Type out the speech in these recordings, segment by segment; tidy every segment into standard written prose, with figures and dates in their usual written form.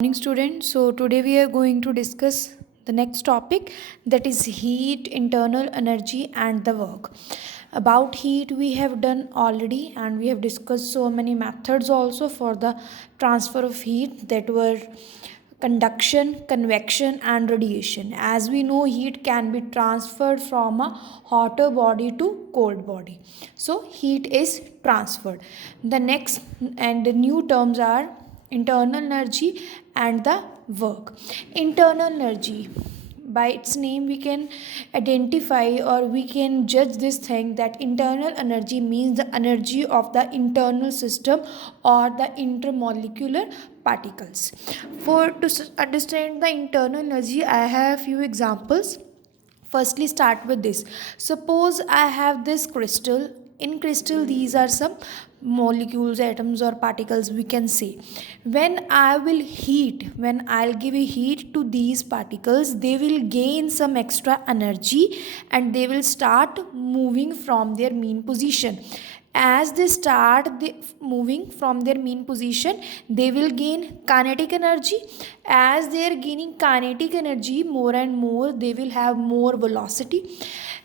Morning students. So today we are going to discuss the next topic, that is heat, internal energy and the work. About heat we have done already, and we have discussed so many methods also for the transfer of heat, that were conduction, convection and radiation. As we know, heat can be transferred from a hotter body to cold body. So heat is transferred. The next and the new terms are internal energy and the work. Internal energy, by its name we can identify or we can judge this thing, that internal energy means the energy of the internal system or the intermolecular particles. For to understand the internal energy, I have few examples. Firstly, start with this. Suppose I have this crystal. In crystal, these are some molecules, atoms or particles, we can say. When I'll give a heat to these particles, they will gain some extra energy and they will start moving from their mean position. As they start moving from their mean position, they will gain kinetic energy. As they are gaining kinetic energy more and more, they will have more velocity.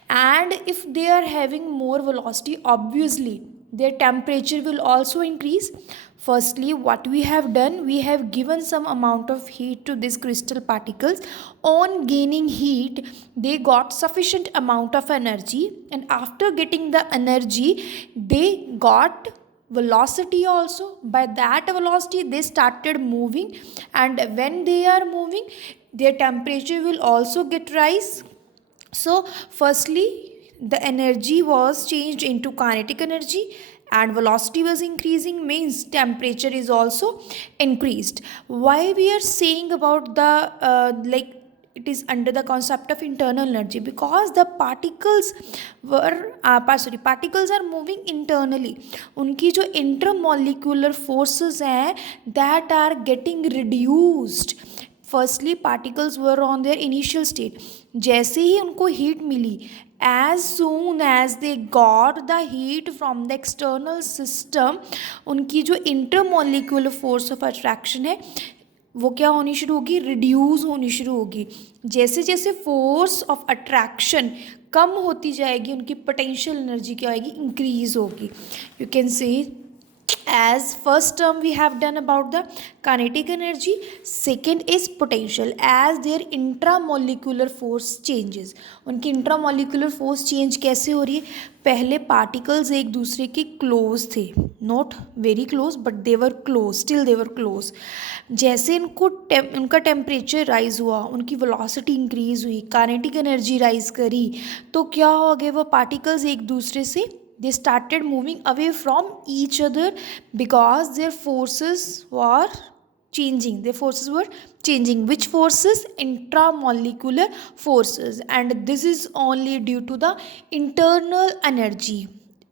And if they are having more velocity, obviously their temperature will also increase. Firstly, what we have done, we have given some amount of heat to these crystal particles. On gaining heat, they got sufficient amount of energy, and after getting the energy, they got velocity also. By that velocity, they started moving, and when they are moving, their temperature will also get rise. So firstly, the energy was changed into kinetic energy and velocity was increasing, means temperature is also increased. Why we are saying about the it is under the concept of internal energy? Because the particles particles are moving internally. उनकी जो intermolecular forces हैं, that are getting reduced. Firstly particles were on their initial state. जैसे ही उनको heat मिली, as soon as they got the heat from the external system, उनकी जो intermolecular force of attraction है वो क्या होनी शुरू होगी? रिड्यूस होनी शुरू होगी. जैसे जैसे फोर्स ऑफ अट्रैक्शन कम होती जाएगी, उनकी पोटेंशियल एनर्जी क्या होगी? इंक्रीज होगी. You can say, as first term we have done about the kinetic energy, second is potential. As their intramolecular force changes, उनकी intramolecular force change कैसे हो रही है? पहले particles एक दूसरे के close थे, not very close but they were close, still they were close. जैसे इनको उनका temperature rise हुआ, उनकी velocity increase हुई, kinetic energy rise करी, तो क्या हो गए? वो particles एक दूसरे से they started moving away from each other because their forces were changing. Which forces? Intramolecular forces. And this is only due to the internal energy.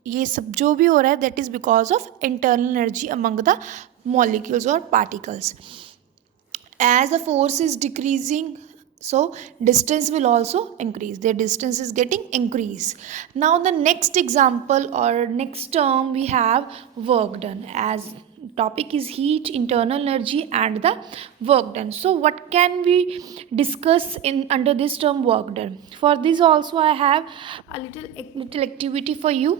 ये सब जो भी हो रहा है, that is because of internal energy among the molecules or particles. As the force is decreasing, so distance will also increase. Their distance is getting increased. Now the next example or next term we have work done. As topic is heat, internal energy and the work done. So what can we discuss in under this term work done? For this also I have a little activity for you.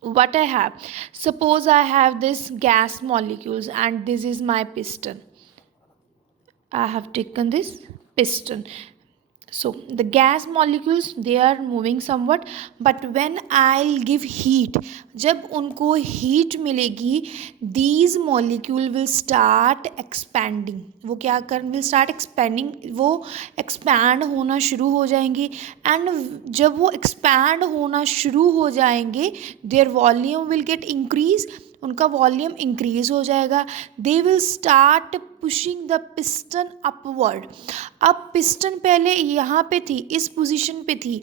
What I have, suppose I have this gas molecules and this is my piston. I have taken this piston. So the gas molecules, they are moving somewhat, but when I'll give heat, जब उनको heat मिलेगी, these molecule will start expanding. वो क्या कर will start expanding, वो expand होना शुरू हो जाएंगे. And जब वो expand होना शुरू हो जाएंगे, their volume will get increase. उनका वॉल्यूम इंक्रीज हो जाएगा. They will start pushing the piston upward. अब पिस्टन पहले यहाँ पे थी, इस पोजीशन पे थी.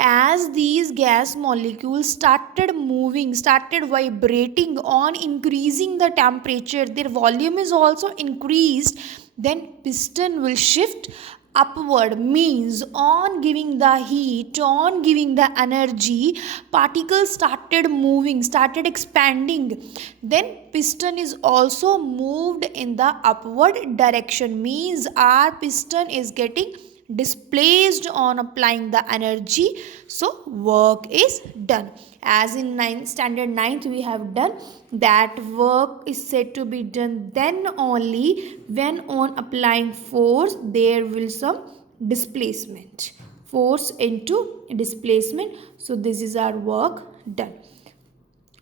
As these gas molecule started moving, started vibrating on increasing the temperature, their volume is also increased, then piston will shift Upward means on giving the heat, on giving the energy, particles started moving, started expanding. Then piston is also moved in the upward direction, means our piston is getting displaced on applying the energy, so work is done. As in standard 9th we have done that work is said to be done then only when on applying force there will some displacement, force into displacement. So this is our work done.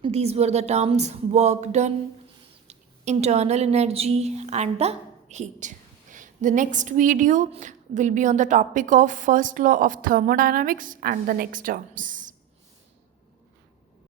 These were the terms: work done, internal energy, and the heat. The next video will be on the topic of first law of thermodynamics and the next terms.